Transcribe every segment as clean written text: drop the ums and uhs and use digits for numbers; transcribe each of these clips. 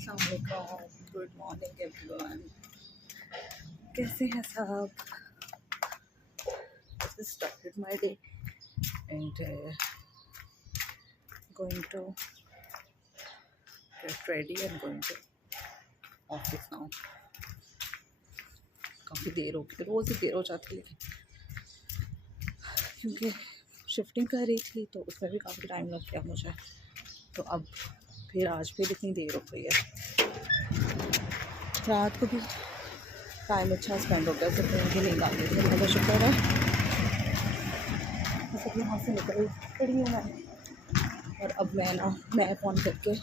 अस्सलामुअलैकुम, good morning everyone. कैसे हैं सब? Just started my day and going to get ready and going to office now. काफ़ी देर हो गई, रोज़ ही देर हो जाती है क्योंकि शिफ्टिंग कर रही थी तो उसमें भी काफ़ी टाइम लग गया मुझे। तो अब फिर आज फिर इतनी देर हो गई है। रात को भी टाइम अच्छा स्पेंड हो गया, सब मुझे नींद आ गई थी, मुझे शुक्र है। सब यहाँ से निकल पड़ी हूँ मैं, और अब मैं फ़ोन करके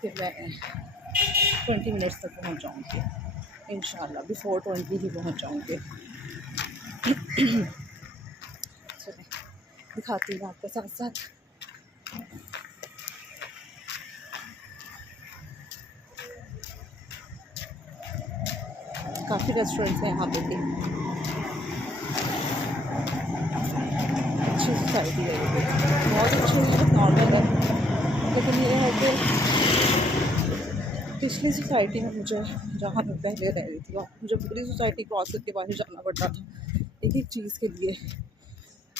फिर मैं 20 मिनट्स तक पहुँच जाऊँगी इंशाल्लाह, बिफोर 20 ही पहुँच जाऊँगी। चलिए दिखाती हूँ आपको साथ साथ। काफ़ी रेस्टोरेंट्स हैं यहाँ पे भी, अच्छी सोसाइटी है ये, बहुत अच्छी है, नॉर्मल है। लेकिन ये है कि पिछली सोसाइटी में मुझे, जहाँ मैं पहले रह रही थी, वहाँ मुझे पूरी सोसाइटी क्रॉस करके बाहर जाना पड़ता था एक एक चीज़ के लिए।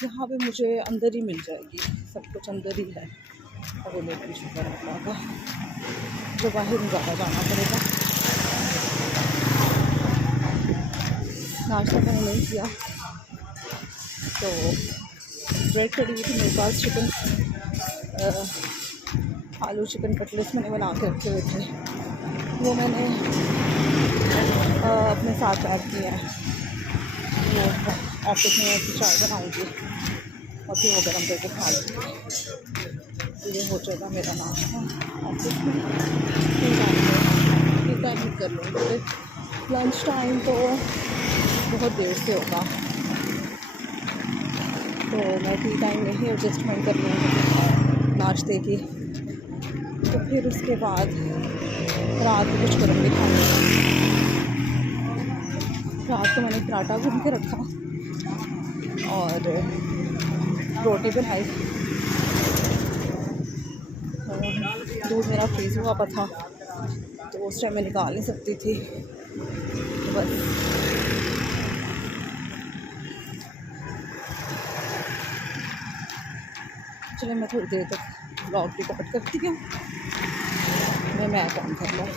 यहाँ पे मुझे अंदर ही मिल जाएगी, सब कुछ अंदर ही है अवेलेबल, शुक्र अल्लाह का। जो बाहर नहीं ज़्यादा जाना पड़ेगा। नाश्ता मैंने नहीं किया तो ब्रेड पड़ी हुई थी मेरे पास, आलू चिकन कटलेट्स मैंने बना के रखे हुए थे, वो मैंने अपने साथ पैक किया है। वो ऑफिस में चाय बनाऊंगी और फिर वो गर्म करके खा लूँगी। तो ये हो जाएगा मेरा नाश्ता ऑफिस में। फिर टाइम कर लूँगी। लंच टाइम तो बहुत देर से होगा, तो मैं टी टाइम में ही एडजस्टमेंट कर लूँगी नाश्ते की। तो फिर उसके बाद रात को कुछ गर्म भी खाऊँगी। रात को मैंने पराठा भून के रखा और रोटी बनाई। दूध मेरा फ्रीज़ हुआ पा था तो उस टाइम मैं निकाल नहीं सकती थी, तो बस चलिए मैं थोड़ी देर तक ब्लॉग रिकॉर्ड करती हूँ। मैं काम कर लूँ।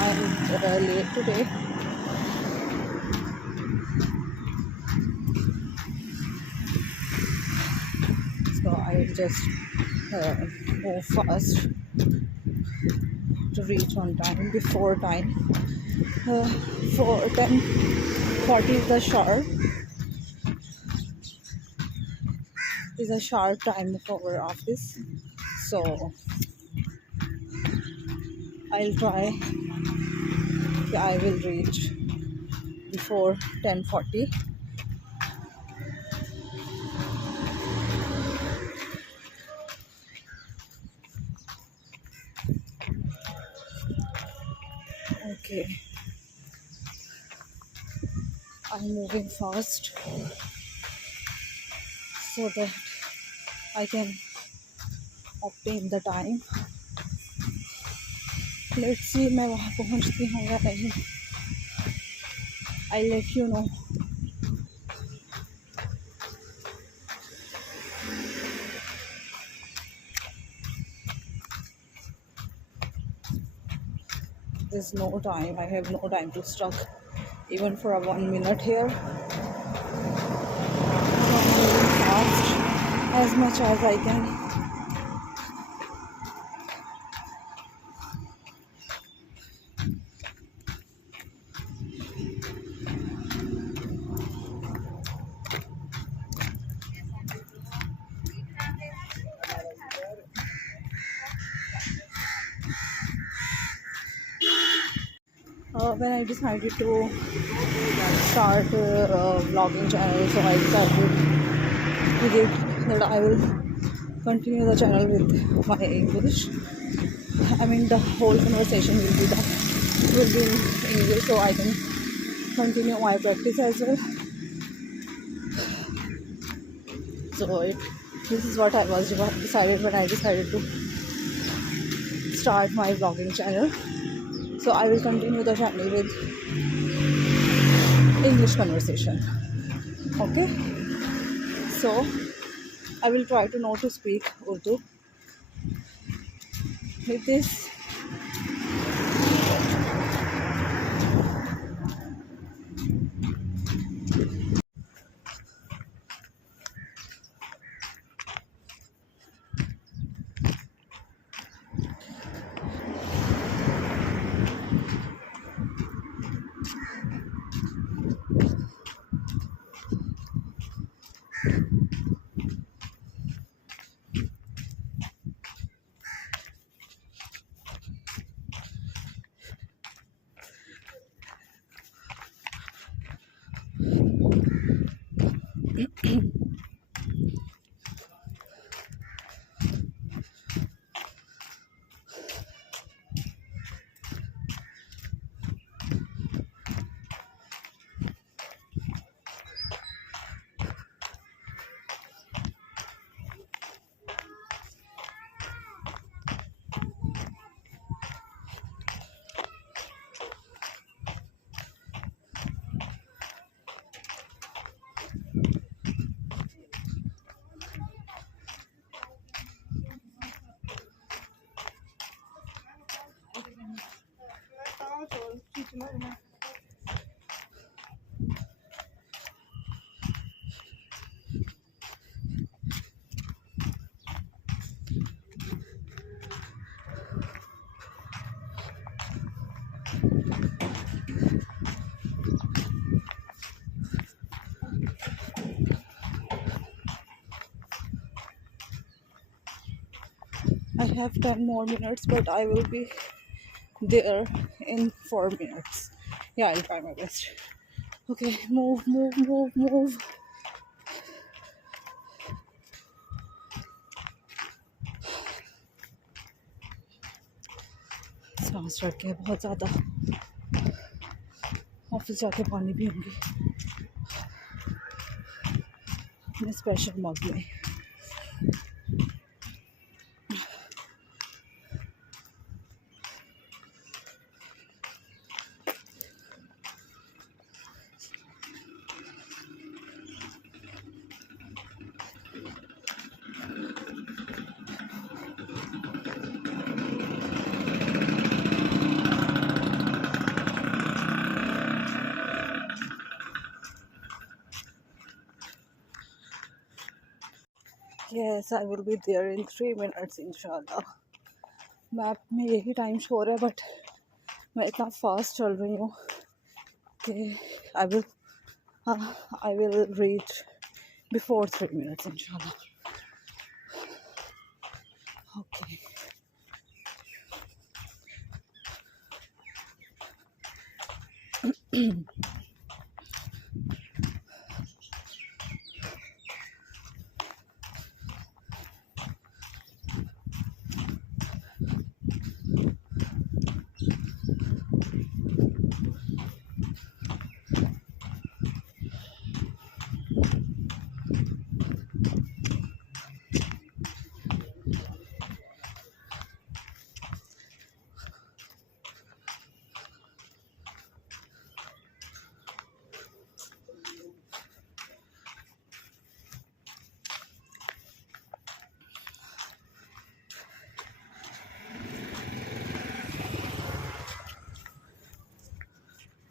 I let today, so I just move fast to reach on time, before time. For 10:40 is the sharp time for our office, so I'll try. I will reach before 10:40. Okay, I'm moving fast so that I can obtain the time. Let's see मैं वहाँ पहुँचती हूँ या नहीं। I'll let you know. There's no time. I have no time to stuck even for a 1 minute here. I'm moving fast as much as I can. When I decided to start vlogging channel, so I decided with it that I will continue the channel with my English. I mean the whole conversation will be in English, so I can continue my practice as well. So this is what I was decided when I decided to start my vlogging channel. So I will continue the channel with English conversation. Okay, so I will try to know to speak Urdu with this. I have 10 more minutes, but I will be there in 4 minutes. Yeah, I'll try my best. Okay, move, move, move, move. सांस चढ़ के बहुत ज़्यादा. ऑफिस जाके पानी पीऊँगी अपने स्पेशल मग में. Yes, I will be there in 3 minutes इंशाल्लाह. मैप में यही टाइम शो है, बट मैं इतना फास्ट चल रही हूँ कि I will reach before 3 minutes इंशाल्लाह. Okay.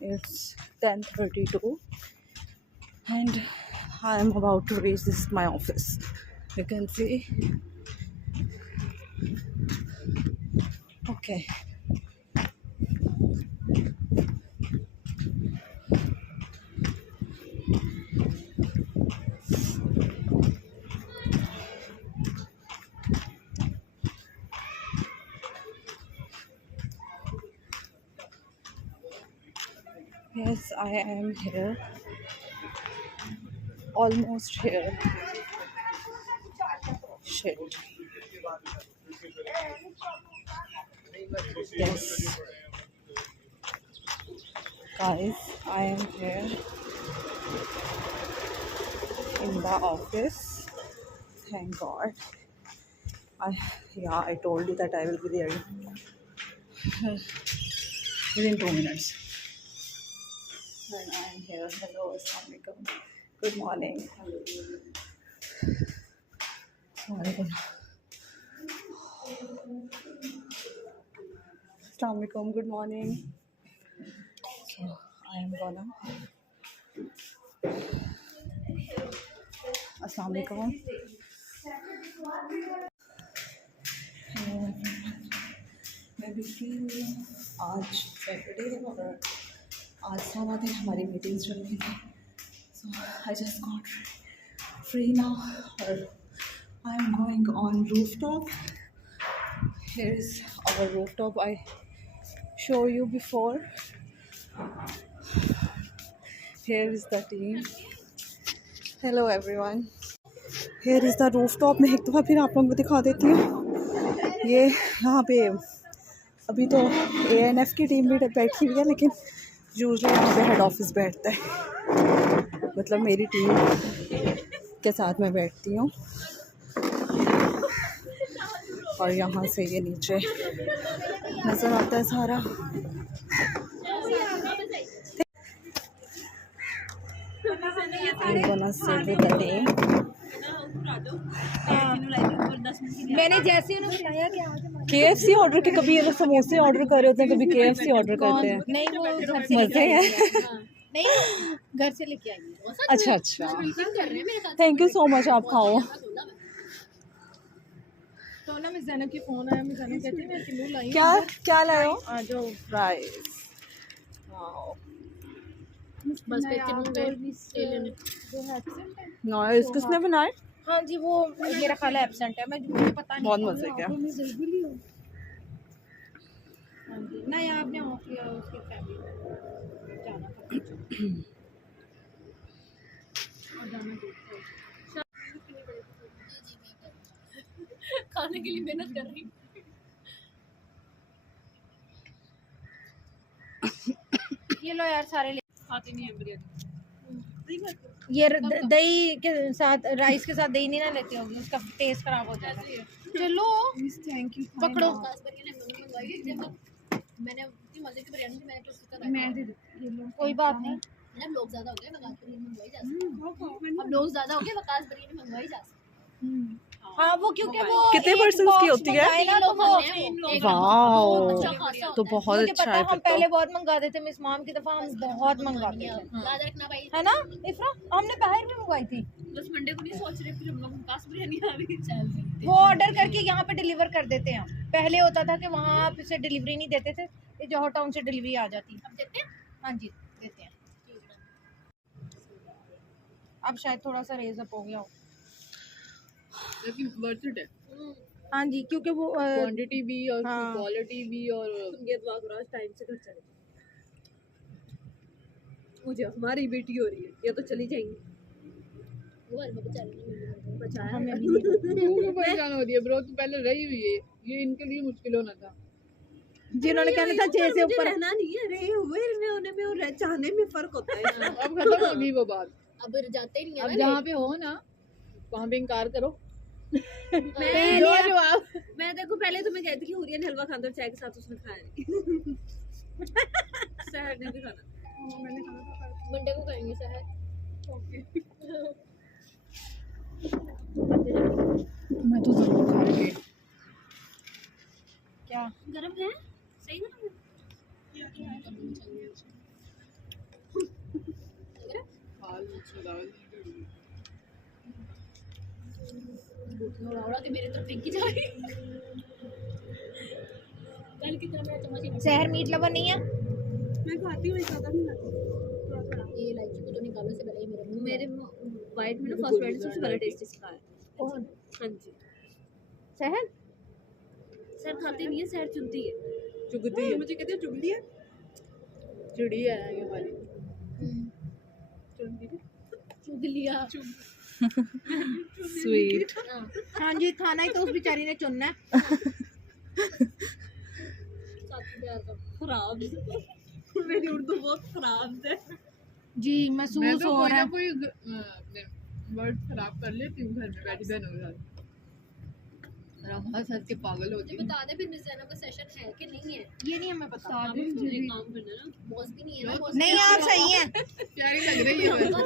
It's 10:32 and I am about to reach. This is my office. You can see. Okay. Yes, I am here. Almost here. Shit. Yes. Guys, I am here in the office. Thank God. I told you that I will be there within 2 minutes. And I am here. Hello, Assalamualaikum. Good morning. Assalamualaikum. Assalamualaikum. Good morning. So I am gonna. Assalamualaikum. मैं भी फ्री हुई हूँ. आज सैटरडे है और आज सारा दिन हमारी मीटिंग्स चल रही थी. So I just got free now और I am going on roof top. Here is our rooftop. I show you before. Here is the team. Hello everyone. Here is the rooftop. मैं एक दफ़ा फिर आप लोगों को दिखा देती हूँ. ये यहाँ पे अभी तो ANF की टीम भी बैठी हुई है, लेकिन यूजुअली यहाँ पे हेड ऑफिस बैठता है. मतलब मेरी टीम के साथ मैं बैठती हूँ. और यहाँ से ये नीचे नज़र आता है सारा. मैंने जैसे उन्हें बताया कि KFC ऑर्डर के, कभी ये लोग समोसे ऑर्डर कर रहे होते हैं, कभी KFC ऑर्डर करते हैं. नहीं, वो घर से मज़े हैं. नहीं, घर से लेके आई. अच्छा अच्छा, थैंक यू सो मच. आप खाओ. तो ना मिस ज़ैनब की फ़ोन आया. मिस ज़ैनब कहती है मैं किलो लाई. क्या क्या लाए हो? आ जाओ. राइस. वाओ. बस पे नॉइस किसने बनाए? हाँ जी, वो मेरा खाला एब्सेंट है. मुझे पता नहीं. बहुत मज़े का. हाँ जी, नहीं आपने ऑफ किया उसकी फैमिली जाना खाने के लिए मेहनत कर रही. ये लो यार, सारे खाते नहीं है बिरयानी. ये दही के साथ, राइस के साथ दही नहीं ना लेती होगी, उसका टेस्ट खराब हो जाता है. चलो थैंक यू. पकड़ो. मैंने इतनी मजे की बिरयानी थी, मैंने तो उसका कोई बात नहीं. अब लोग ज्यादा हो गए, वकास बिरयानी मंगवाई जा सकती. अब लोग ज्यादा हो गए, वकास बिरयानी मंगवाई जा सकती. हाँ, वो क्योंकि वो कितने पर्सन्स की होती है? वाओ, तो बहुत मुझे अच्छा पता, है हम फिर पहले तो. बहुत मंगाते थे. मिस माम की दफा हम बहुत मंगाते थे, याद रखना भाई, है ना इफ्रा? हमने बाहर भी मंगवाई थी. बस मंडे को नहीं सोच रहे फिर हम लोग वकास बिरयानी आ रही चल. वो ऑर्डर करके यहाँ पे डिलीवर कर देते हैं. पहले होता था कि वहाँ आप से डिलीवरी नहीं देते थे, ये जौहर टाउन से डिलीवरी आ जाती. अब देते हैं. हाँ जी, देते हैं. अब शायद थोड़ा सा रेज अप हो गया हो. लेकिन वर्थ इट है. हाँ जी, क्योंकि वो क्वांटिटी भी और हाँ. क्वालिटी भी. और ये दुआ करो आज टाइम से घर चले. मुझे हमारी बेटी हो रही है, ये तो चली जाएंगी. वो अलमा बेचारी बचाया हमें भी वो परेशान हो रही है ब्रो. तो पहले रही हुई है, ये इनके लिए मुश्किल होना था. जिन्होंने कहना था जैसे ऊपर रहना नहीं है, रहे हुए रहने में और चाहने में फर्क होता है. अब खत्म हो गई वो बात. अब जाते ही नहीं है. अब जहाँ पे हो ना वहाँ पे इनकार करो. मैं देखो पहले तो मैं कहती थी हुरिया ने हलवा खाना, चाय के साथ उसने खाया नहीं. शहर ने भी खाना. मैंने खाना मंडे को खाएंगे शहर. मैं तो जरूर खाऊंगी. क्या गरम है सही गरम है. के मेरे तरफ फेंकी जा रही. कल की तरह मेरा चम्मच ही शहर मीट लवर नहीं है. मैं खाती हूँ, ज्यादा नहीं खाती. ये इलायची को तो निकालो से पहले मेरे वाइट में ना फर्स्ट वाइट सबसे पहले टेस्ट इसका है. कौन? हाँ जी. शहर सर खाते नहीं है, सर चुनती है. चुगती है. मुझे कहते हैं चुगली है. चिड़ी है ये वाली. चुगलिया. स्वीट. हाँ जी, खाना ही तो उस बेचारी ने चुनना है. खराब. मेरी उर्दू बहुत खराब है जी. मैं महसूस तो हो कोई रहा ना है. कोई वर्ड खराब कर लेती हूँ घर में बैठी बहनों के साथ. हंस हंस के पागल हो मुझे बता दे फिर मिस जैनब का सेशन है कि नहीं है। ये नहीं हमें पता। आप एक काम करना ना, बॉस भी नहीं है ना, बॉस नहीं आप सही हैं। प्यारी लग रही है।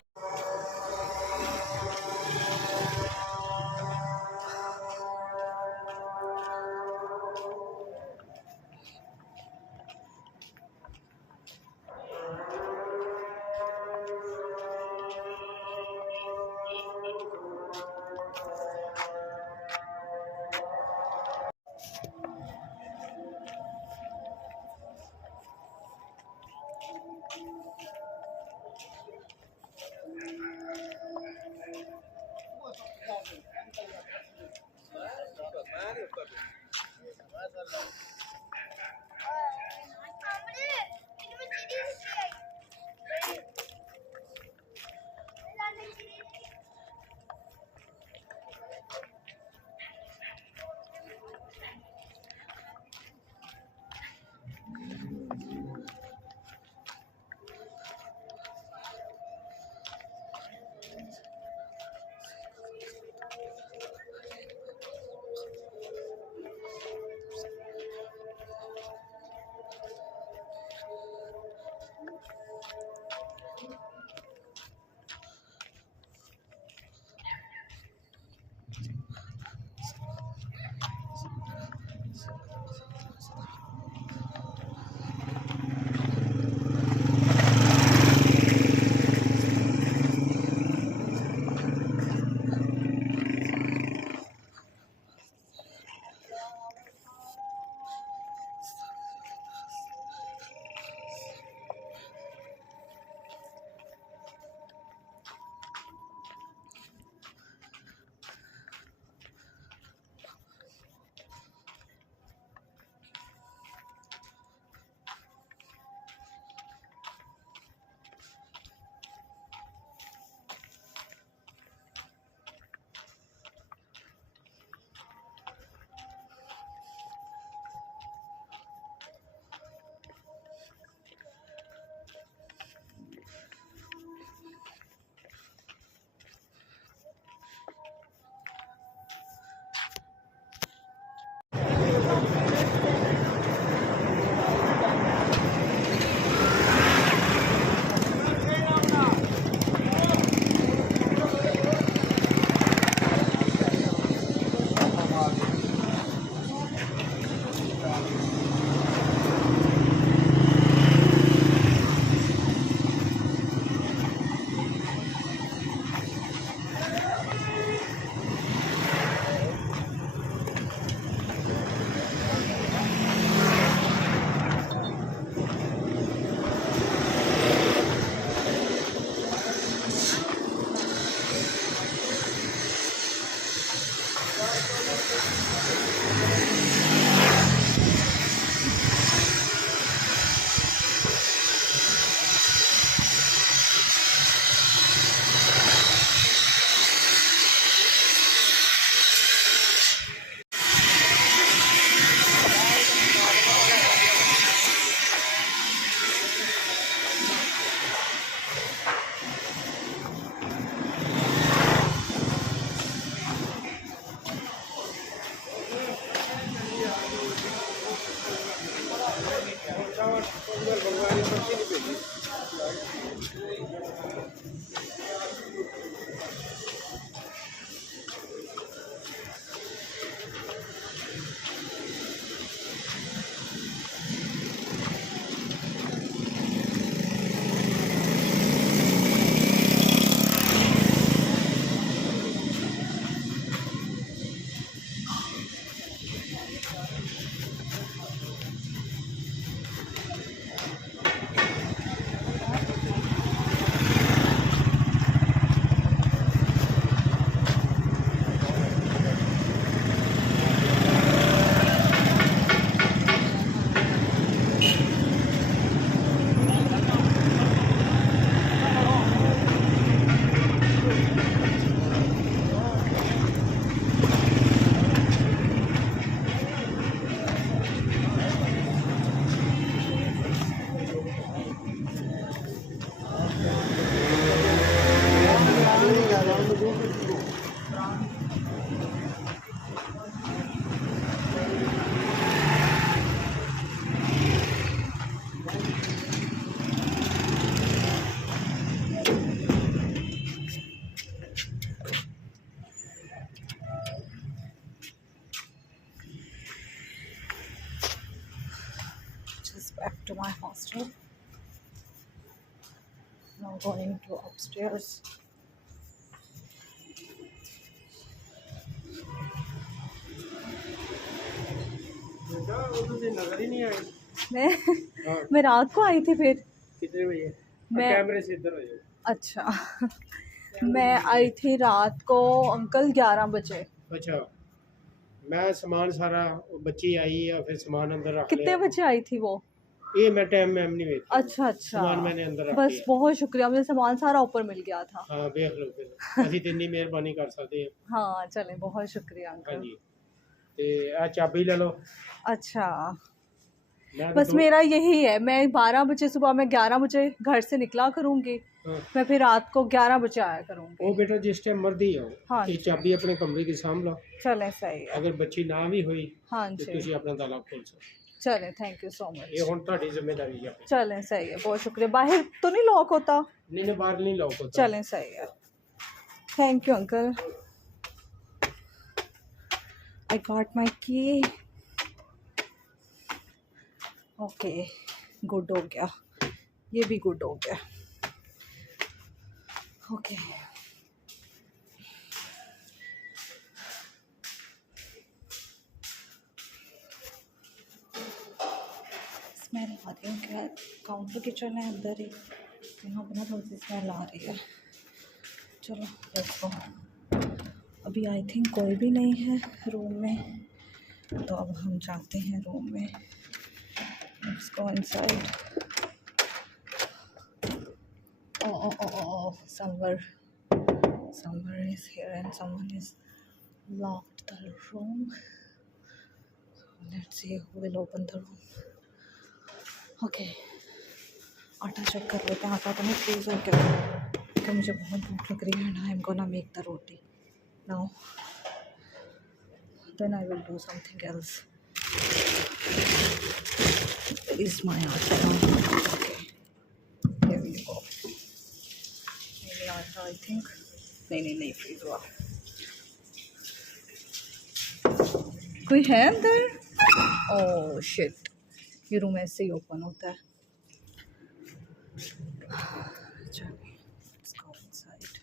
to my hostel. Now going to upstairs. नजर ही नहीं आई। मैं रात को आई थी फिर। कितने बजे? मैं कैमरे से इधर हो जाओ। अच्छा मैं आई थी रात को अंकल 11 बजे। अच्छा मैं सामान सारा बच्ची आई या फिर सामान अंदर रख कितने बजे आई थी वो? ये मैं टाइम मैम नहीं वेट। अच्छा अच्छा सामान मैंने अंदर रख बस लिया। बहुत शुक्रिया, मुझे सामान सारा ऊपर मिल गया था। हाँ देख लो फिर ਅਸੀਂ ਤੇ ਇੰਨੀ ਮਿਹਰਬਾਨੀ ਕਰ ਸਕਦੇ ਹਾਂ। हाँ चले, बहुत शुक्रिया अंकल। ਹਾਂਜੀ ਤੇ ਆ ਚਾਬੀ ਲੈ ਲਓ। अच्छा मैं बस तो मेरा यही है, मैं 12 बजे सुबह, मैं 11 बजे घर से निकला करूँगी, हाँ। मैं फिर रात को 11 बजे आया करूँगी। ਉਹ ਬੇਟਾ ਜਿਸ ਟਾਈਮ ਮਰਦੀ ਆਓ हाँ ਇਹ ਚਾਬੀ ਆਪਣੇ ਕਮਰੇ ਦੀ ਸਾਂਭ ਲਓ। चले सही है। ਅਗਰ ਬੱਚੀ ਨਾ ਵੀ ਹੋਈ हाँ ਤੇ जी ਤੁਸੀਂ ਆਪਣਾ ਤਾਲਾ ਖੋਲ ਸਕਦੇ। चले, थैंक यू सो मच। ਇਹ ਹੁਣ ਤੁਹਾਡੀ ਜ਼ਿੰਮੇਵਾਰੀ ਹੈ। चले सही है, बहुत शुक्रिया। बाहर तो नहीं लॉक होता? नहीं नहीं बाहर नहीं लॉक होता। चलें सही है, thank you uncle. I got my key. Okay good हो गया, ये भी गुड हो गया। ओके स्मेल आ रही है क्या? काउंटर किचन है अंदर ही, यहाँ पर ना थोड़ी सी स्मेल आ रही है। चलो लेट्स गो। अभी आई थिंक कोई भी नहीं है रूम में, तो अब हम जाते हैं रूम में। Let's go inside. Oh, somewhere is here and someone is locked the room. Let's see who will open the room. Okay आटा चेक कर लेते हैं, आटा तो नहीं फ्रीज हो गया, तो मुझे बहुत भूख लग रही है ना। I am gonna make the roti now, then I will do something else. Is my atta? Okay here we go. मेरी आटा आई थिंक नहीं फ्रीज हुआ। कोई है अंदर? ओह शिट, ये रूम ऐसे ही ओपन होता है। चलिए लेट्स गो इनसाइड।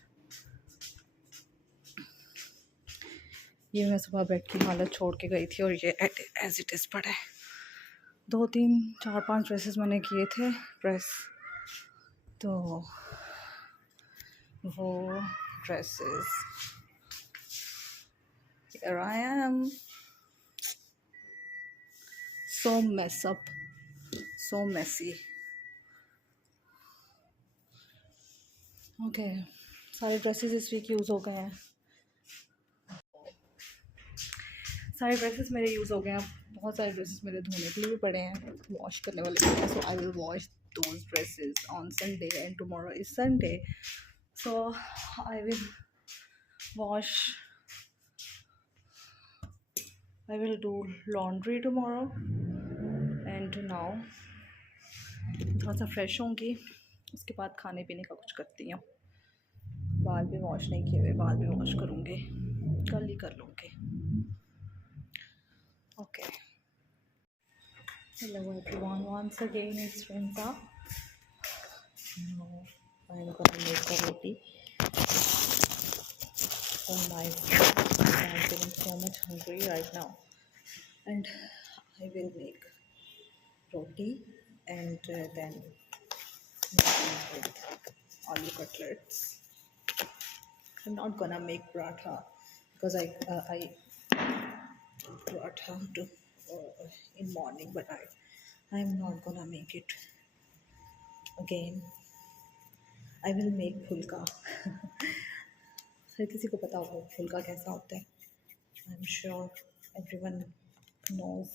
ये मैं सुबह बेड की हालत छोड़ के गई थी और ये एज इट इज़ पड़ा है। 2 3 4 5 ड्रेसेस मैंने किए थे प्रेस, तो वो dresses here I am, so mess up, so messy. Okay सारे ड्रेसेस इस वीक यूज़ हो गए हैं, सारे ड्रेसेस मेरे यूज़ हो गए हैं। बहुत सारे ड्रेसेस मेरे धोने के लिए भी पड़े हैं, वॉश करने वाले भी हैं। So I will wash those dresses on Sunday and tomorrow is Sunday, so I will wash, I will do laundry tomorrow and now थोड़ा सा फ्रेश होंगी, उसके बाद खाने पीने का कुछ करती हूँ। बाल भी वॉश नहीं किए हुए, बाल भी वॉश करूँगी, कल ही कर लूँगी। Okay hello everyone, once again it's Rinsa. Now I'm gonna make a roti. Oh my God, I'm feeling so much hungry right now, and I will make roti and then with aloo cutlets. I'm not gonna make paratha because I paratha to in morning, but I'm not gonna make it again. I will make फुल्का। हर किसी को पता होगा फुल्का कैसा होता है। I am sure everyone knows.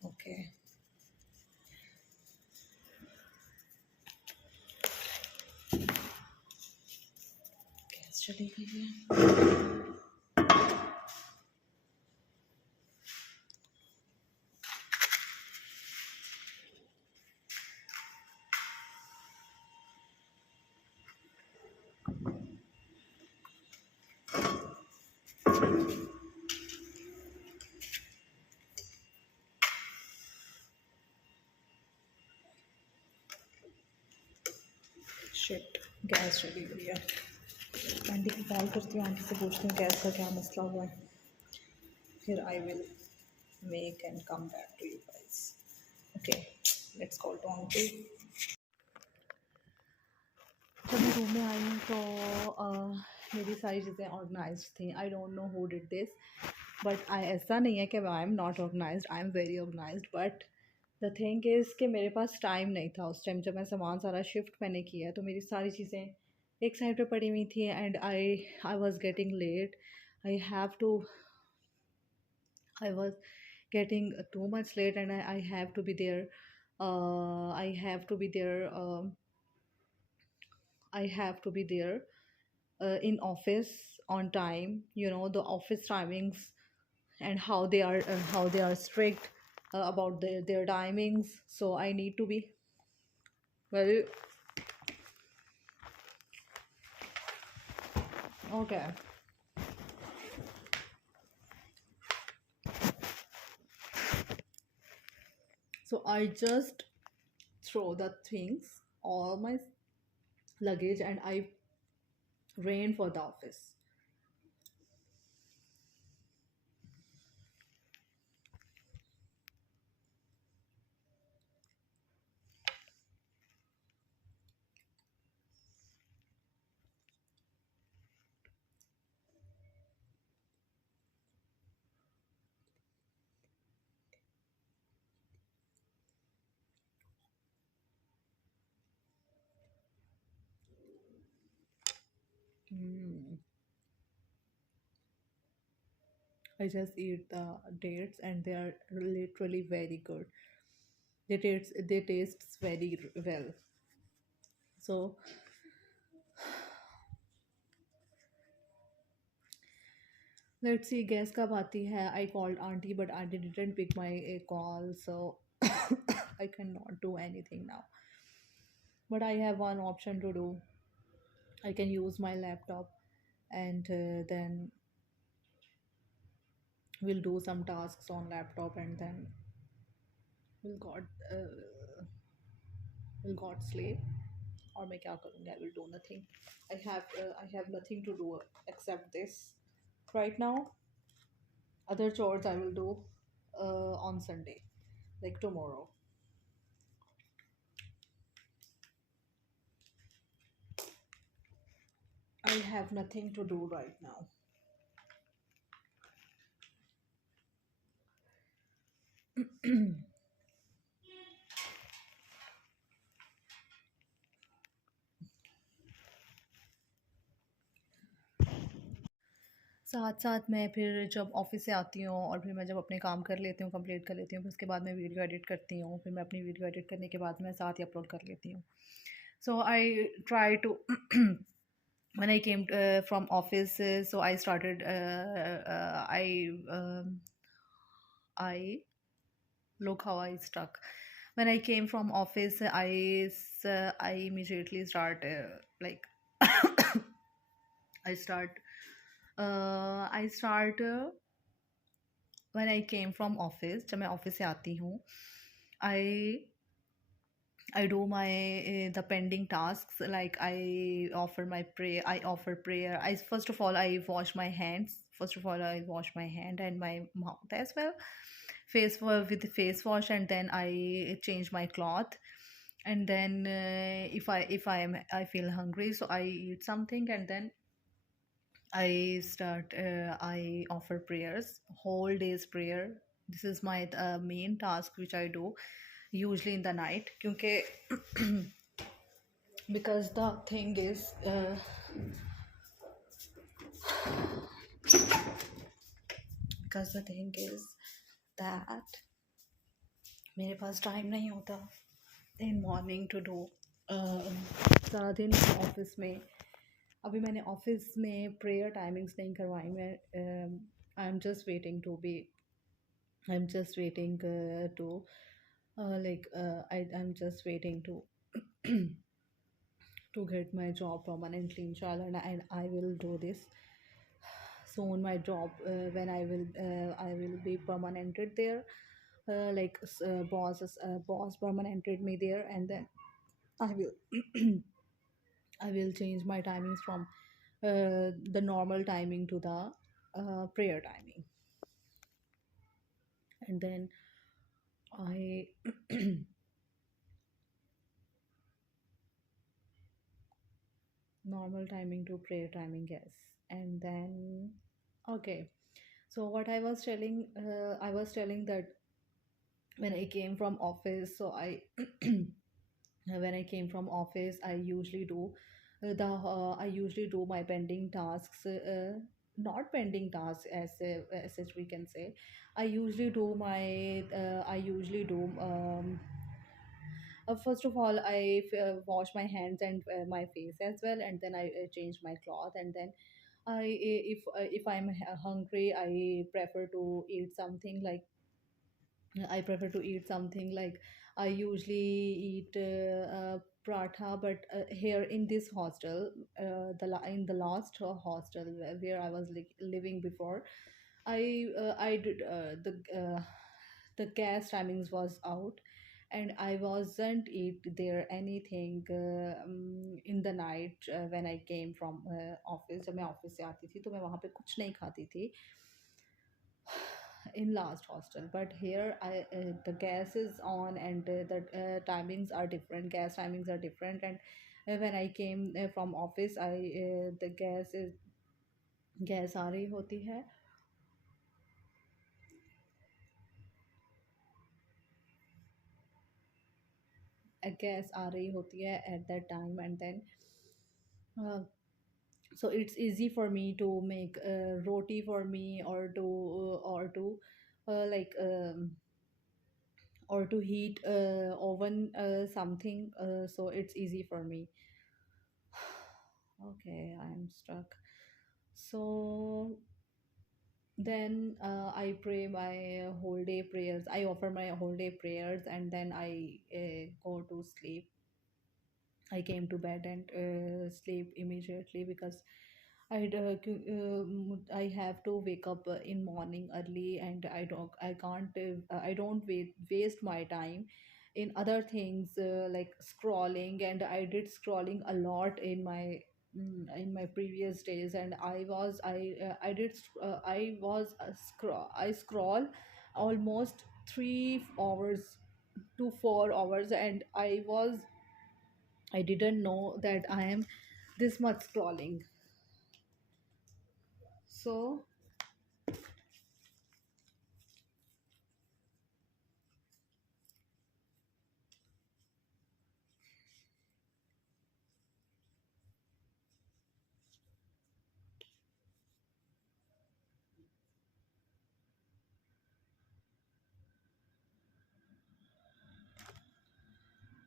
Okay gas चली गई है। शिट, गैस चली गई है। आंटी को कॉल करती हूँ, आंटी से पूछती हूँ गैस का क्या मसला हुआ है, फिर I will make and come back to you guys. Okay, let's call to aunty. जब मैं रूम में आई हूँ तो मेरी सारी चीज़ें ऑर्गेनाइज थी। I don't know who did this, but ऐसा नहीं है कि I am not organized, I am very organized. But the thing is कि मेरे पास टाइम नहीं था उस टाइम, जब मैं सामान सारा शिफ्ट मैंने किया है तो मेरी सारी चीज़ें एक साइड पे पड़ी हुई थी and I was getting late. I have to I was getting too much late and I have to be there. I have to be there. I have to be there in office on time. You know the office timings and how they are strict about their timings. So I need to be very okay. So I just throw the things, all my luggage, and I ran for the office. Mm. I just eat the dates and they are literally very good. They taste very well. So let's see guess कब आती है. I called auntie but auntie didn't pick my call, so I cannot do anything now. But I have one option to do. I can use my laptop and then we'll do some tasks on laptop and then we'll got sleep. और मैं क्या करूँगी? I will do nothing. I have nothing to do except this right now. Other chores I will do on Sunday, like tomorrow. I have nothing to do right now. साथ साथ मैं फिर जब ऑफिस से आती हूँ और फिर मैं जब अपने काम कर लेती हूँ, कंप्लीट कर लेती हूँ, फिर उसके बाद मैं वीडियो एडिट करती हूँ, फिर मैं अपनी वीडियो एडिट करने के बाद मैं साथ ही अपलोड कर लेती हूँ. So I try to when I came from office, so I started I look how I stuck. When I came from office, I immediately start like I start when I came from office. जब मैं ऑफिस से आती हूँ, I do my the pending tasks, like I offer prayer. I first of all I wash my hands. First of all I wash my hand and my mouth as well, with face wash, and then I change my cloth, and then if I feel hungry, so I eat something, and then I offer prayers, whole day's prayer. This is my main task which I do usually in the night, because the thing is that मेरे पास टाइम नहीं होता in morning to do. सारा दिन ऑफिस में, अभी मैंने ऑफिस में prayer timings नहीं करवाई. मैं I am just waiting to I'm just waiting to get my job permanently, inshallah, and I will do this soon. My job, when I will be permanented there, boss permanented me there, and then I will I will change my timings from the normal timing to the prayer timing. And then I normal timing to prayer timing, yes. And then okay, so what I was telling that when I came from office, so I when I came from office, I usually do my pending tasks, not pending tasks as such we can say. I usually do first of all, wash my hands and my face as well, and then I change my cloth, and then if I'm hungry, I prefer to eat something like I usually eat paratha, but here in this hostel, in the last hostel where I was living before, I did the gas timings was out, and I wasn't eat there anything in the night when I came from office. जब मैं ऑफिस से आती थी तो मैं वहाँ पे कुछ नहीं खाती थी in last hostel, but here the gas is on, and the timings are different, gas timings are different. And when I came from office, I the gas आ रही होती है. A gas आ रही होती है at that time, and then uh, so it's easy for me to make roti for me, like or to heat oven something, so it's easy for me. Okay, I'm stuck. So then I pray my whole day prayers. I offer my whole day prayers, and then I go to sleep. I came to bed and sleep immediately because I have to wake up in morning early, and I don't waste my time in other things like scrolling. And I did scrolling a lot in my previous days, and I scroll almost 3 hours to 4 hours, and I didn't know that I am this much scrolling. So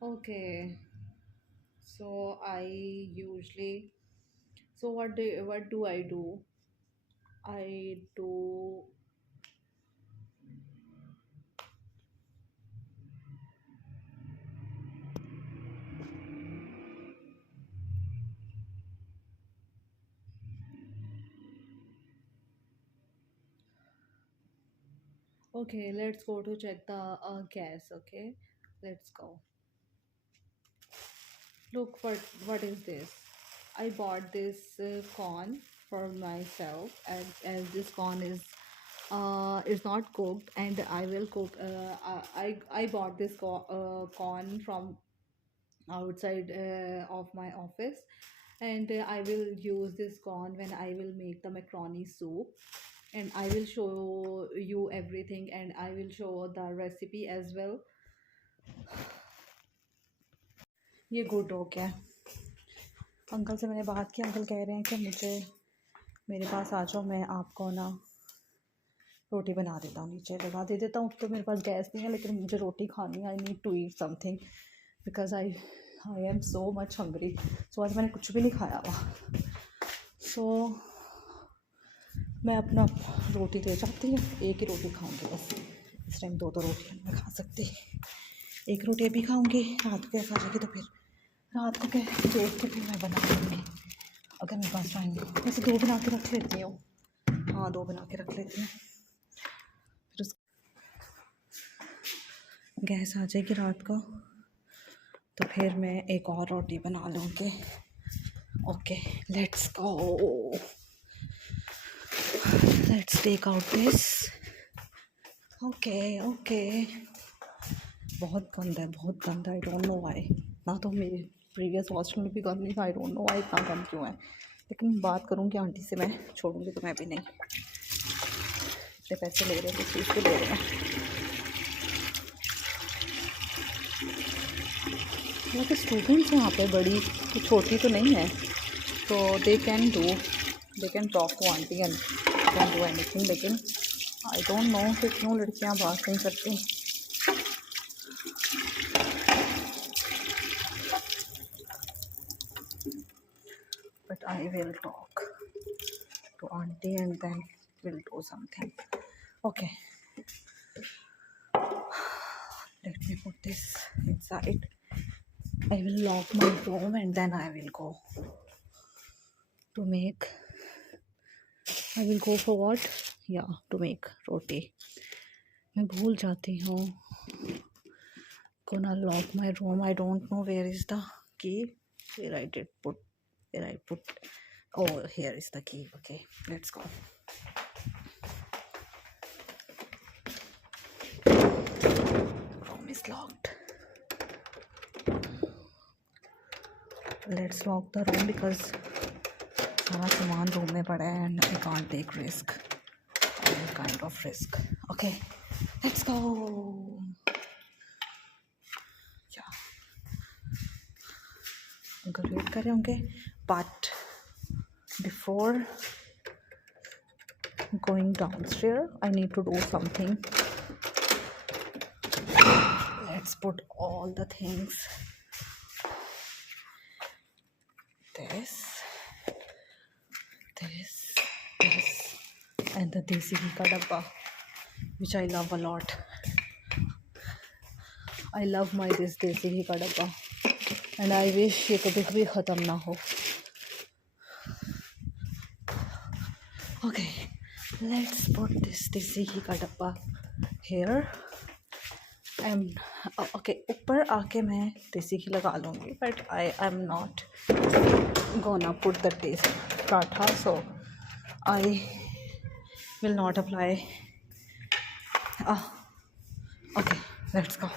okay, so what do I do? I do okay. Let's go to check the gas. Okay, let's go. Look, what is this? I bought this corn for myself, and as this corn is not cooked, and I will cook. I bought this corn from outside of my office, and I will use this corn when I will make the macaroni soup, and I will show you everything, and I will show the recipe as well. ये गुड हो गया. अंकल से मैंने बात की. अंकल कह रहे हैं कि मेरे पास आ जाओ, मैं आपको ना रोटी बना देता हूँ, नीचे लगा देता हूँ. तो मेरे पास गैस नहीं है, लेकिन मुझे रोटी खानी है. I need to eat something because I am so much hungry. So आज मैंने कुछ भी नहीं खाया हुआ. सो मैं अपना रोटी ले जाती हूँ. एक ही रोटी खाऊंगी बस. इस टाइम दो रोटियाँ मैं खा सकती. एक रोटी अभी खाऊंगी. रात को खा जाएगी तो फिर रात को देख के फिर मैं बना लूँगी अगर मेरे पास टाइम नहीं. वैसे 2 बना के रख लेती हूँ. हाँ, 2 बना के रख लेती हूँ. फिर उस गैस आ जाएगी रात को तो फिर मैं एक और रोटी बना लूँगी. Okay, let's go. Let's take out this. Okay. बहुत गंदा है, बहुत गंदा. I don't know why. ना तो मेरे प्रीवियस हॉस्टल में भी गंद नहीं था. I don't know why इतना गंद क्यों है. लेकिन बात करूँगी आंटी से, मैं छोड़ूंगी तो मैं भी नहीं. इतने पैसे ले रहे हैं किस चीज़ के ले रहे हैं. यहाँ पे स्टूडेंट्स यहाँ पे बड़ी तो छोटी तो नहीं है, तो they can talk to aunty and can do anything. लेकिन आई डोंट नो कि क्यों लड़कियाँ बात नहीं करती. But I will talk to auntie and then we'll do something. Okay. Let me put this inside. I will lock my room and then I will go to make. I will go for what? Yeah, to make roti. मैं भूल जाती हूँ. Gonna lock my room. I don't know where is the key. Where I put. Oh, here is the key. Okay, let's go. Room is locked. Let's lock the room because सारा सामान रूम में पड़ा है and I can't take risk. Any kind of risk. Okay, let's go. Yeah. Uncle wait कर रहे होंगे, but before going downstairs I need to do something. Let's put all the things. This and the desi ghee ka dabba, which I love a lot. I love my this desi ghee ka dabba and I wish ये कभी कभी ख़त्म ना हो. Okay, let's put this desi ghee ka dabba here. And okay, ऊपर आके मैं देसी घी लगा लूँगी, but I am not gonna put the taste paratha, so I will not apply. Okay, let's go.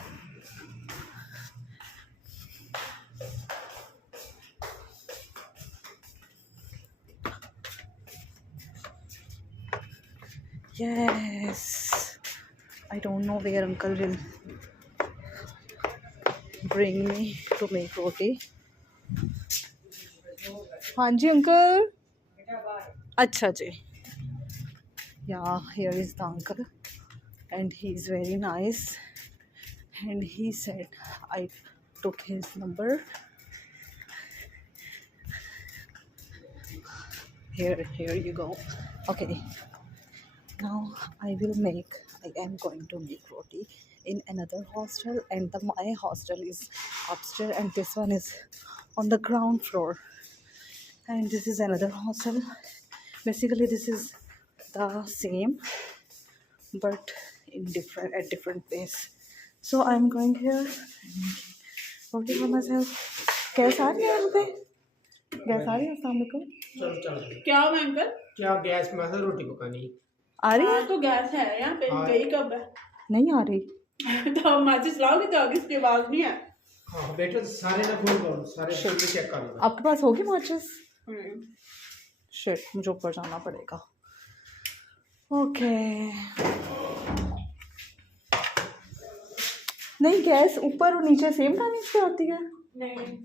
Yes, I don't know where uncle will bring me to make roti. हाँ जी अंकल. अच्छा जी. Yeah, here is the uncle and he is very nice and he said I took his number. Here you go. Okay, now I am going to make roti in another hostel, and my hostel is upstairs and this one is on the ground floor, and this is another hostel. Basically this is the same but at different place. So I'm going here roti for myself. Gas आ रही है यहाँ पे? गैस आ रही है? अस्सलाम वालेकुम. चलो क्या हुआ अंकल? क्या गैस में है रोटी पकानी? आ रही है? तो गैस है यहाँ पे. गई कब है? नहीं आ रही. तो माचिस लाओगे तो आगे इसकी आवाज नहीं है. हाँ बेटा, सारे ना खोल दो, सारे चेक कर लो. आपके पास होगी माचिस? शिट, मुझे ऊपर जाना पड़ेगा. ओके. नहीं, गैस ऊपर और नीचे सेम टाइमिंग पे होती है? नहीं,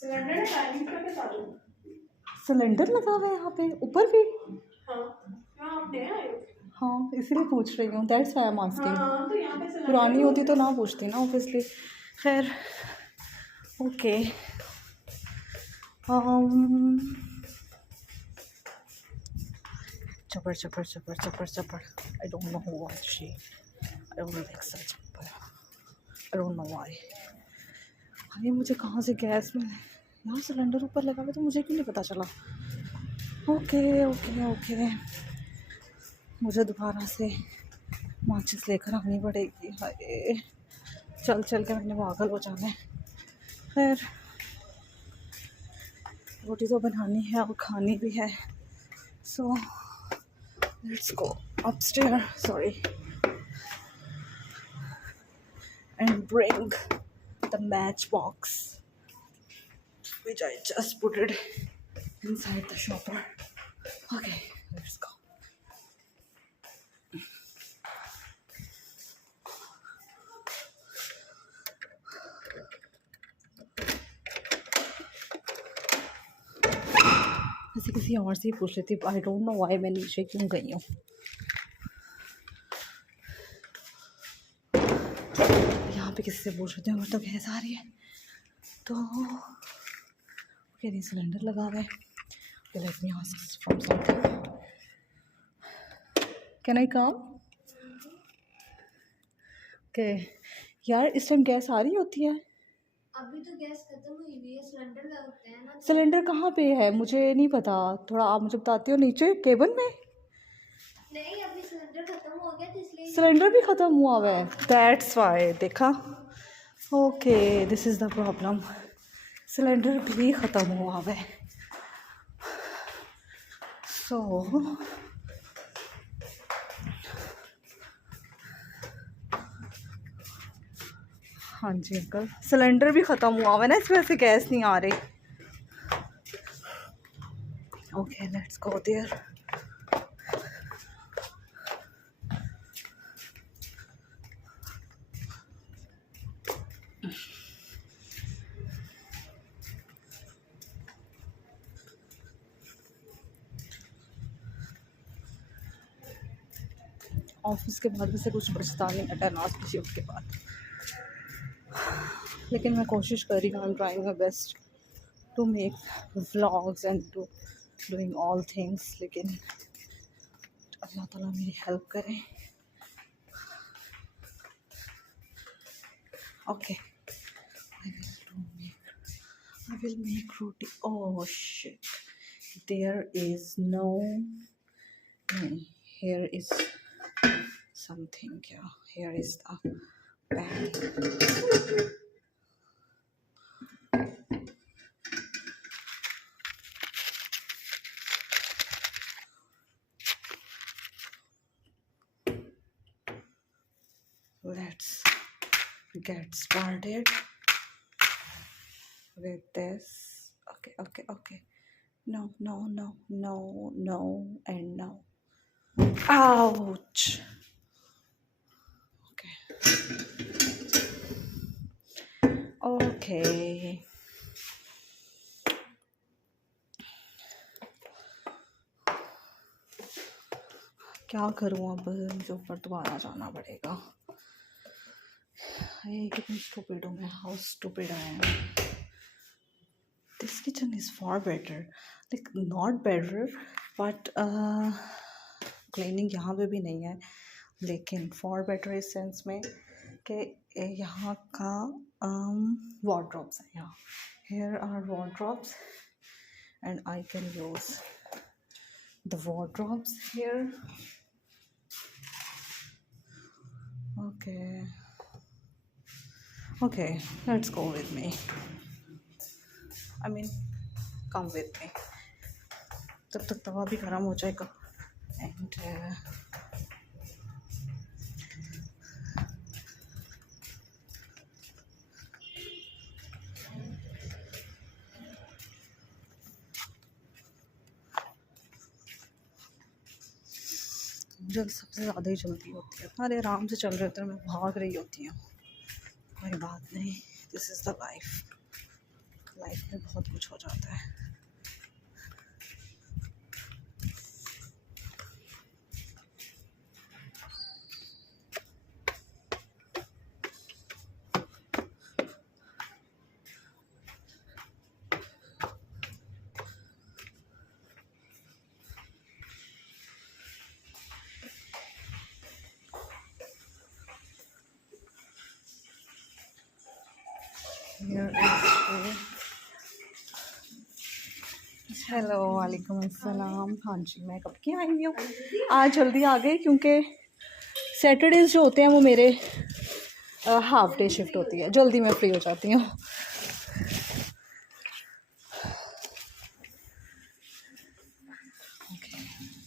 सिलेंडर टाइमिंग पे बता दो. सिलेंडर लगा हुआ है यहाँ पे ऊपर भी? हाँ, यहाँ आप नए आए हो? हाँ, इसीलिए पूछ रही हूँ. That's why I am asking. हाँ, तो यहाँ पे सिलेंडर पुरानी होती तो ना पूछती ना ऑब्वियसली. खैर, ओके. चपर. I don't know who was she. I don't like such. I don't know why. अरे मुझे कहाँ से गैस में यहाँ सिलेंडर ऊपर लगा हुआ तो मुझे क्यों नहीं पता चला. ओके. मुझे दोबारा से माचिस लेकर आनी पड़ेगी. हाय, चल के मैंने पागल हो जाना है. खैर, रोटी तो बनानी है और खानी भी है. So let's go upstairs, sorry, and bring the matchbox, which I just put it inside the shopper. Okay, let's go. वैसे किसी और से ही पूछ लेती. आई डोंट नो वाई मैं नीचे क्यों गई हूँ. यहाँ पे किसी से पूछ लेती हूँ. अगर तो गैस आ रही है तो ओके, नहीं सिलेंडर लगा हुआ है. Let me ask from something. Can I कम? ओके यार, इस टाइम गैस आ रही होती है. अभी तो गैस खत्म हुई हुई है, सिलेंडर लगते हैं ना. सिलेंडर कहाँ पे है मुझे नहीं पता. थोड़ा आप मुझे बताते हो. नीचे केबिन में? नहीं, अभी सिलेंडर खत्म हो गया तो इसलिए. सिलेंडर भी ख़त्म हुआ हुआ है. That's why. देखा. Okay, this is the problem. Cylinder भी ख़त्म हुआ हुआ है. सो हाँ जी अंकल, सिलेंडर भी ख़त्म हुआ हुआ है ना, इस वजह से गैस नहीं आ रही. Okay, let's go there. Office के बाद वैसे कुछ बचता नहीं है 10 hours की शिफ्ट के बाद. लेकिन मैं कोशिश कर रही हूँ. I am trying my best to make vlogs and to doing all things. लेकिन अल्लाह ताला मेरी हेल्प करें. ओके, I will make roti. Oh shit, there is no, here is something. Yeah, here is the pan. Let's get started with this. Okay. No, and no. Ouch. Okay. क्या करूँ अब, मुझे ऊपर दोबारा जाना पड़ेगा. कितनी स्टूपिड हूँ मैं. How stupid I am. This kitchen is far better, like not better, but cleaning यहाँ पे भी नहीं है, लेकिन far better इस सेंस में कि यहाँ का wardrobes है. यहाँ here are wardrobes and I can use the wardrobes here. Okay, let's go with me. I mean, come with me. तब तक तवा भी गर्म हो जाएगा. And मुझे सबसे ज़्यादा ही जल्दी होती है. अरे आराम से चल रहे होते हैं, मैं भाग रही होती हूँ. कोई बात नहीं, this is the life. Life में बहुत कुछ हो जाता है. हेलो, वालेकुम अस्सलाम. हाँ जी, मैं कब की आई हुई हूँ. आज जल्दी आ गई क्योंकि सैटरडेज जो होते हैं वो मेरे हाफ डे शिफ्ट होती है. जल्दी मैं फ्री हो जाती हूँ.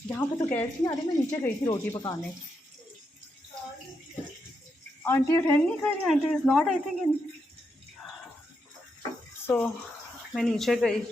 यहाँ पे तो गैस नहीं आ रही, मैं नीचे गई थी रोटी पकाने। आंटी अटेंड नहीं कर रही, aunty is not I think in, so मैं नीचे गई।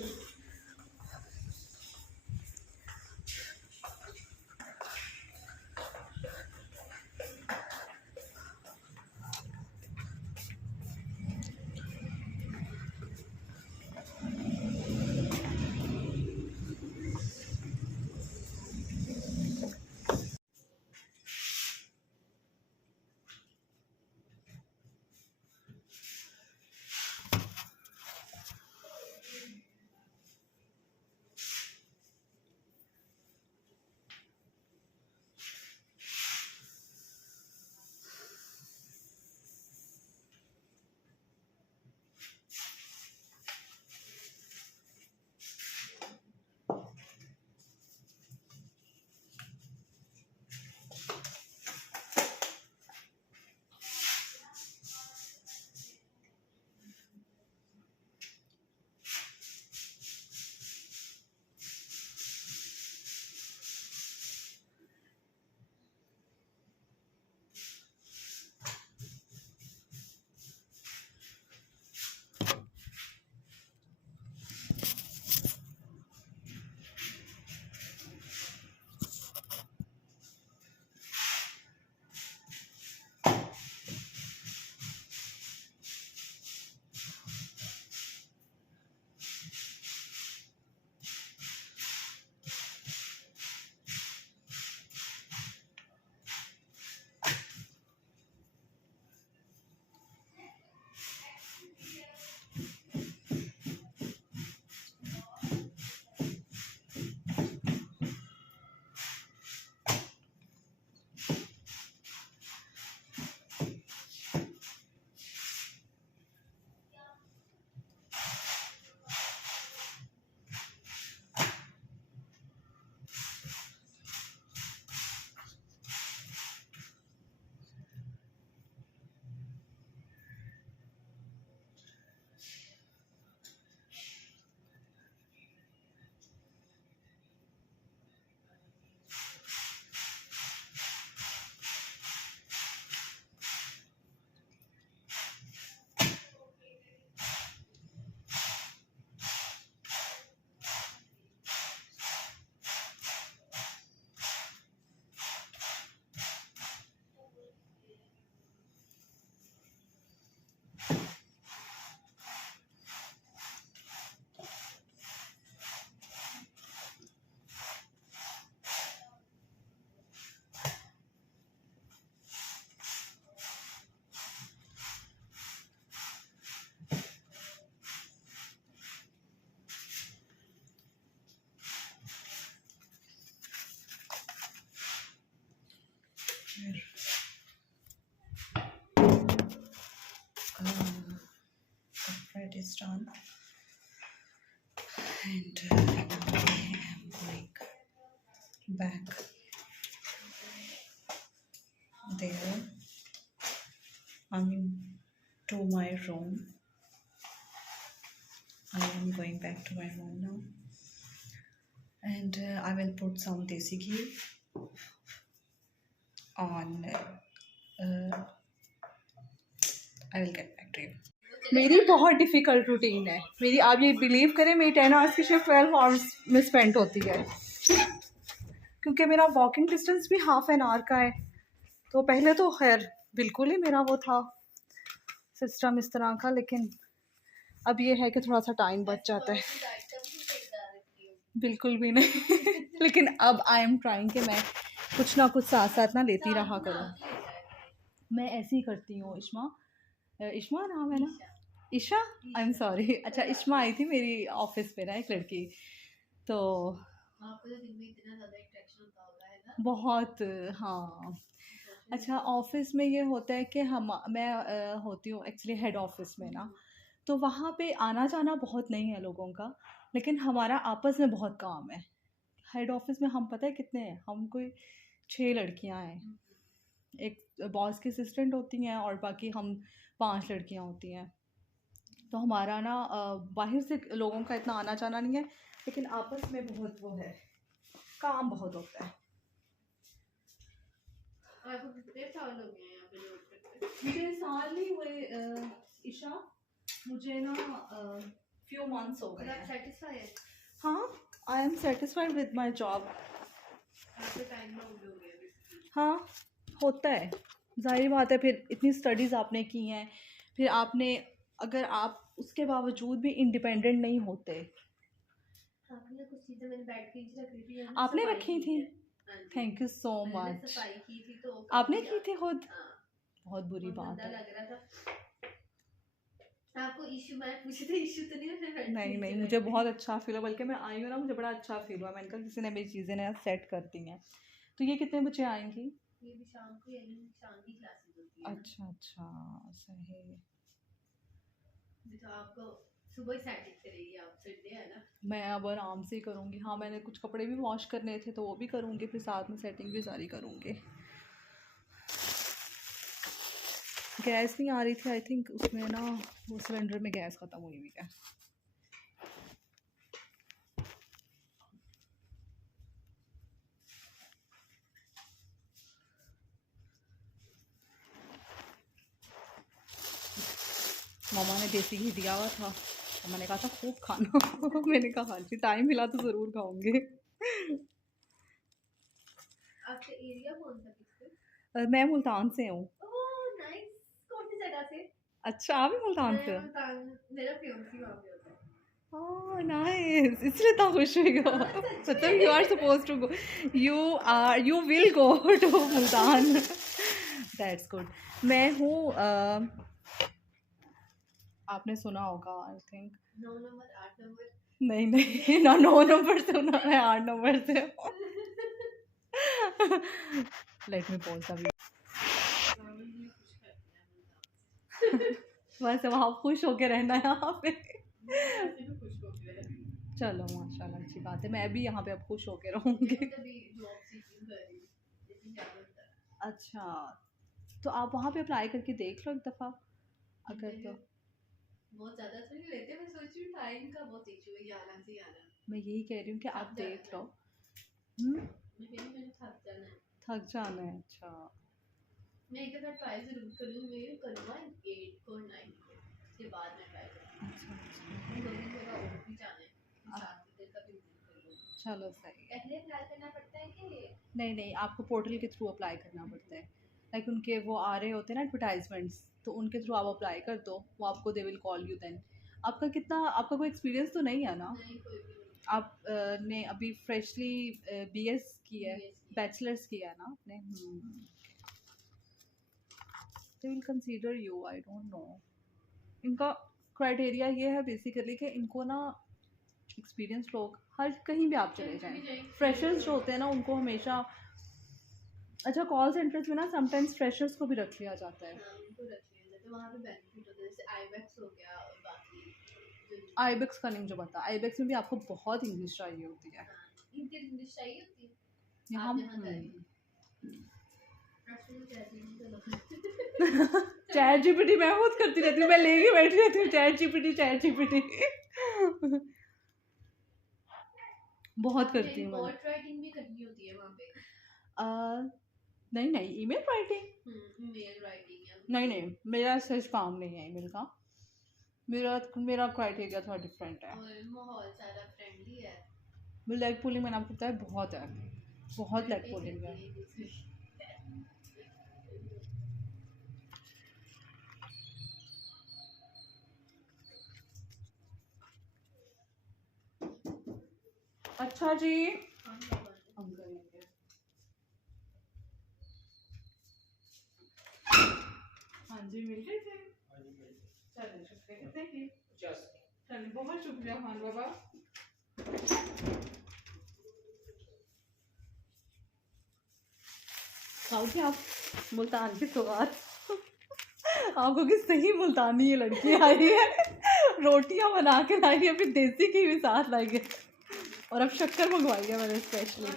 Bread is done, and now I am going back there. I mean, to my room. I am going back to my room now, and I will put some desi ghee on. I will get back to you. मेरी बहुत difficult routine है मेरी, आप ये बिलीव करें मेरी 10 आवर्स की शिफ्ट 12 आवर्स में स्पेंड होती है, क्योंकि मेरा वॉकिंग डिस्टेंस भी हाफ एन आवर का है। तो पहले तो खैर बिल्कुल ही मेरा वो था सिस्टम इस तरह का, लेकिन अब ये है कि थोड़ा सा टाइम बच जाता है। बिल्कुल भी नहीं लेकिन अब आई एम ट्राइंग कि मैं कुछ ना कुछ साथ साथ ना लेती रहा करूँ। मैं ऐसे ही करती हूँ। इश्मा नाम है ना, ईशा, आई एम सॉरी। अच्छा, इश्मा आई थी मेरी ऑफिस पे ना, एक लड़की, तो बहुत, हाँ। अच्छा, ऑफिस में ये होता है कि मैं होती हूँ एक्चुअली हेड ऑफिस में ना, तो वहाँ पे आना जाना बहुत नहीं है लोगों का, लेकिन हमारा आपस में बहुत काम है। हेड ऑफिस में हम पता है कितने हैं, हम कोई 6 लड़कियाँ हैं, एक बॉस की असिस्टेंट होती हैं और बाकी हम 5 लड़कियाँ होती हैं। तो हमारा ना बाहर से लोगों का इतना आना जाना नहीं है, लेकिन आपस में बहुत वो है। काम बहुत होता है। आपको कितने साल हो गए हैं यहाँ पे जॉब करते? मुझे साल नहीं हुए ईशा, मुझे ना फ्यू मंथ्स हो गए आप हैं। सेटिस्फाई है? हाँ, I am satisfied with my job. आपके टाइम में हो गया basically। हाँ, होता है, जाहिर बात है। फिर इतनी स्टडीज़ आपने की हैं, फिर आपने, अगर आप उसके बावजूद भी इंडिपेंडेंट नहीं होते। आपने कुछ चीजें मैंने बैठ के रख रही थी, आपने सफाई रखी की थी? है। हाँ जी। थैंक यू सो मैंने मच। सफाई की थी तो आपने काफी की थी खुद? हाँ, बहुत बुरी बहुत बात गंदा है। लग रहा था। आपको इशू, मैं पूछे थे इशू तो नहीं मैंने बैठ के नहीं नीचे मुझे बैठ के। बहुत अच्छा फील हुआ, बल्कि मैं आई हूँ ना, मुझे बड़ा अच्छा फील हुआ। मैंने कहा किसी ने मेरी चीज़ें ना सेट कर दी हैं। तो ये कितने बजे आएंगी? ये भी शाम को, यानी शाम की क्लासेस होती है। अच्छा अच्छा, सही। तो आपको सुबह ही सेटिंग करेगी, आप संडे है ना। मैं अब आराम से ही करूँगी। हाँ, मैंने कुछ कपड़े भी वॉश करने थे तो वो भी करूँगी, फिर साथ में सेटिंग भी सारी करूँगी। गैस नहीं आ रही थी, आई थिंक उसमें ना वो सिलेंडर में गैस ख़त्म हुई हुई है। मामा ने देसी घी दिया हुआ था, तो मैंने कहा था खूब खाना। मैंने कहा हाँ जी, टाइम मिला तो ज़रूर खाऊंगी। आपका एरिया कौन सा किससे? मैं मुल्तान से हूँ। ओह नाइस, कौन सी जगह से? अच्छा, आप भी मुल्तान से हो? मेरा फियांसी वहाँ पे होता है। ओह नाइस, इसलिए इतना खुश हुई हो। मतलब you are suppose to go, you will go to Multan. That's good. मैं हूँ आपने सुना होगा आई थिंक। 9 नंबर 8 नंबर। नहीं ना, 9 नंबर से ना, मैं 8 नंबर से हूँ। Let me pause the video. वैसे वहाँ खुश होके रहना है यहाँ पे। चलो माशाल्लाह, अच्छी बात है। मैं भी यहाँ पे अब खुश होके रहूँगी। अच्छा, तो आप वहाँ पे अप्लाई करके देख लो एक दफ़ा, अगर तो। बहुत ज़्यादा तो नहीं लेते, मैं सोच रही हूँ टाइम का बहुत इशू है, यहाँ से यहाँ। मैं यही कह रही हूँ कि आप देख लो। मैंने थक जाना है। थक जाना है, अच्छा। मैं एक बार ट्राई ज़रूर करूँगी, करूँगा 8 को 9 को, उसके बाद मैं ट्राई करूँगी। अच्छा, 2 दिन मेरा और भी जाना है, 7 दिन का भी करूँगी। चलो सही है। पहले अप्लाई करना पड़ता है कि? नहीं, आपको पोर्टल के थ्रू अप्लाई करना पड़ता है। लाइक उनके वो आ रहे होते हैं ना एडवर्टाइजमेंट्स, तो उनके थ्रू आप अप्लाई कर दो, वो आपको they will call you then. आपका कोई एक्सपीरियंस तो नहीं है ना? नहीं, कोई भी नहीं। आप ने अभी फ्रेशली BS की है, बैचलर्स किया है ना आपने? They will consider you, I don't no. इनका क्राइटेरिया ये है बेसिकली कि इनको ना एक्सपीरियंस लोग, हर कहीं भी आप चले जाएं, फ्रेशर्स जो होते हैं ना उनको हमेशा, अच्छा कॉल सेंटर्स में ना समटाइम्स फ्रेशर्स को भी रख लिया जाता है। हाँ, उनको रख लिया जाता है, वहाँ पे बेनिफिट होता है, जैसे आईबैक्स हो गया और बाकी आईबेक्स का नहीं मुझे पता। आईबेक्स में भी आपको बहुत इंग्लिश चाहिए होती है। इनकी इंग्लिश चाहिए होती है यहाँ चैट जीपीटी मैं खुद करती रहती हूँ, मैं लेके बैठी रहती हूँ चैट जीपीटी बहुत करती हूँ मैं। राइटिंग भी करनी होती है वहाँ पे? नहीं ईमेल राइटिंग ईमेल राइटिंग है? नहीं, मेरा सच काम नहीं है ईमेल का। मेरा क्राइटेरिया थोड़ा डिफरेंट है। और माहौल सारा फ्रेंडली है? लेग पुलिंग मैंने आपको बताया बहुत है, बहुत लेग पुलिंग है। अच्छा जी, हम करेंगे। हाँ जी, मिल गए थे। चलिए शुक्रिया, कितने की? 50। चलिए बहुत शुक्रिया खान बाबा। खाओगे आप मुल्तान की सवार? आपको कि सही मुल्तानी ये लड़की आई है, रोटियां बना के लाई है, फिर देसी घी भी साथ लाई है, और अब शक्कर मंगवाई है मैंने स्पेशली।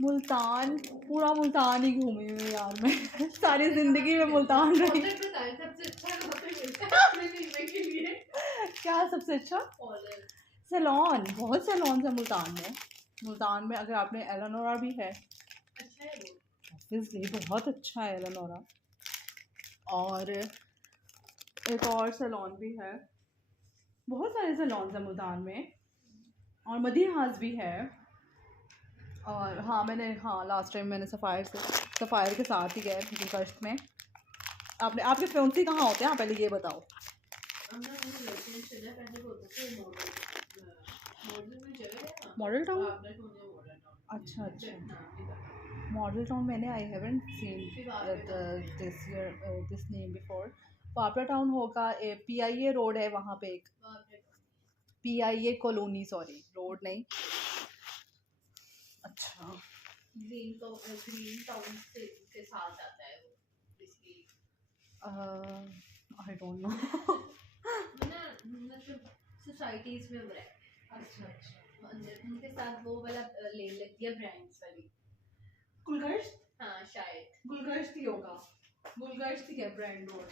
मुल्तान, पूरा मुल्तान ही घूमी हुई यार मैं, सारी जिंदगी में मुल्तान रही। सबसे अच्छा के लिए क्या सबसे अच्छा? सैलॉन, बहुत सैलॉन है मुल्तान में। मुल्तान में अगर आपने एलेनोरा भी है, अच्छा है वो। ऑब्वियसली बहुत अच्छा है एलेनोरा। और एक और सैलॉन भी है, बहुत सारे सैलॉन्स हैं मुल्तान में। और मदीहास भी है। और हाँ मैंने, हाँ लास्ट टाइम मैंने सफ़ायर के साथ ही गए गुलकश्त में। आपने, आपके फ्रेंड्स कहाँ होते हैं, आप पहले ये बताओ। मॉडल टाउन, अच्छा अच्छा। मॉडल टाउन मैंने, I haven't seen this year this name before. पापड़ा टाउन होगा, PIA रोड है वहाँ पे एक, PIA कॉलोनी, सॉरी रोड नहीं। अच्छा ग्रीन टाउन से के साथ आता है वो इसलिए। आई डोंट नो। ना मतलब सोसाइटीज में वो रहता है। अच्छा अच्छा। अंदर उनके साथ वो वाला ले लेती है ब्रांड्स वाली। गुलगश्त, हाँ शायद गुलगश्त ही होगा, गुलगश्त ही है ब्रांड रोड।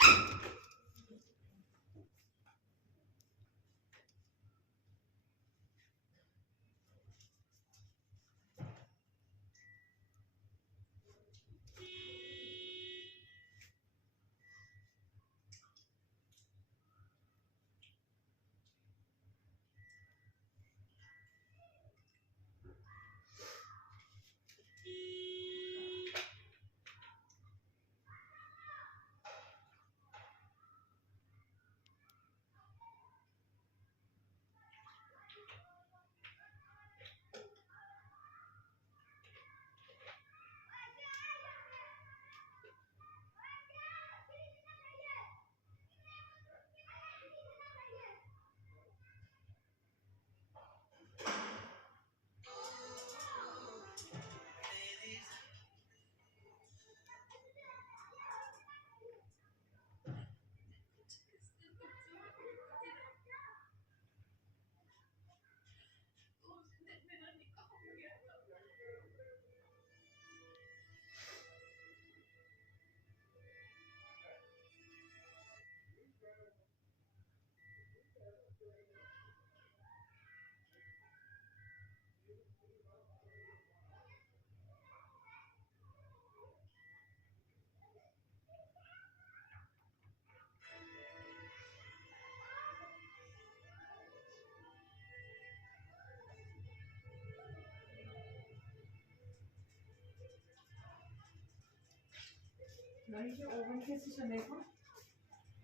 ये ओवन कैसे चलेगा?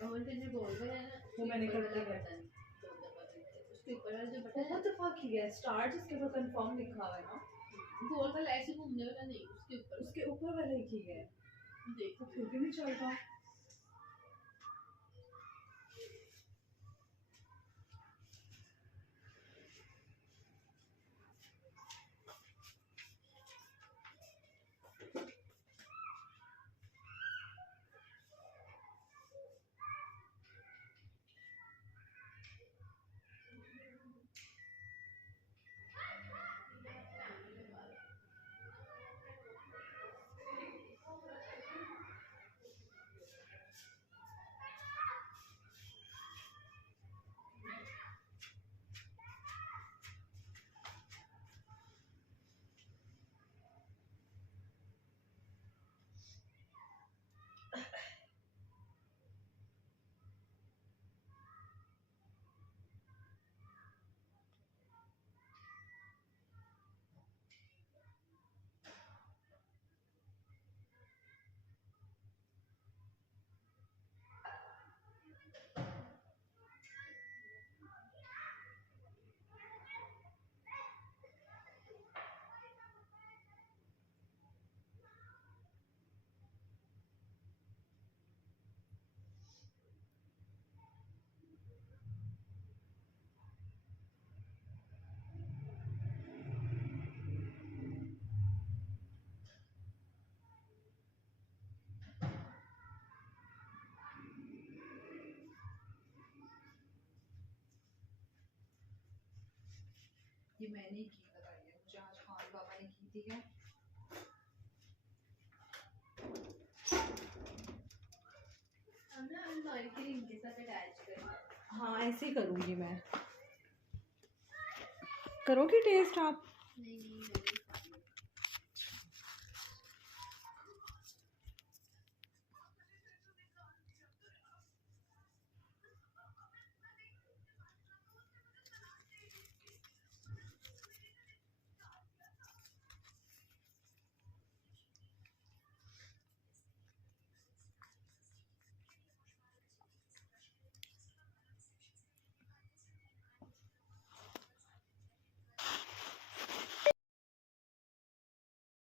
ओवन करने बोल रहे हैं ना, वो मैंने कर दिया। बटन उसके ऊपर वाला जो बटन बहुत दफा किया है स्टार्ट, उसके ऊपर कंफर्म लिखा हुआ है ना, गोल वाला ऐसे घूमने वाला नहीं, उसके ऊपर वाला ही किया है, देखो फिर भी नहीं चलता। ये मैंने की लगाई है, मुझे आज खान बाबा ने की थी। है हम ना अलमारी के इनके साथ अटैच करें। हाँ ऐसे ही करूँगी मैं। करोगे टेस्ट आप? नहीं नहीं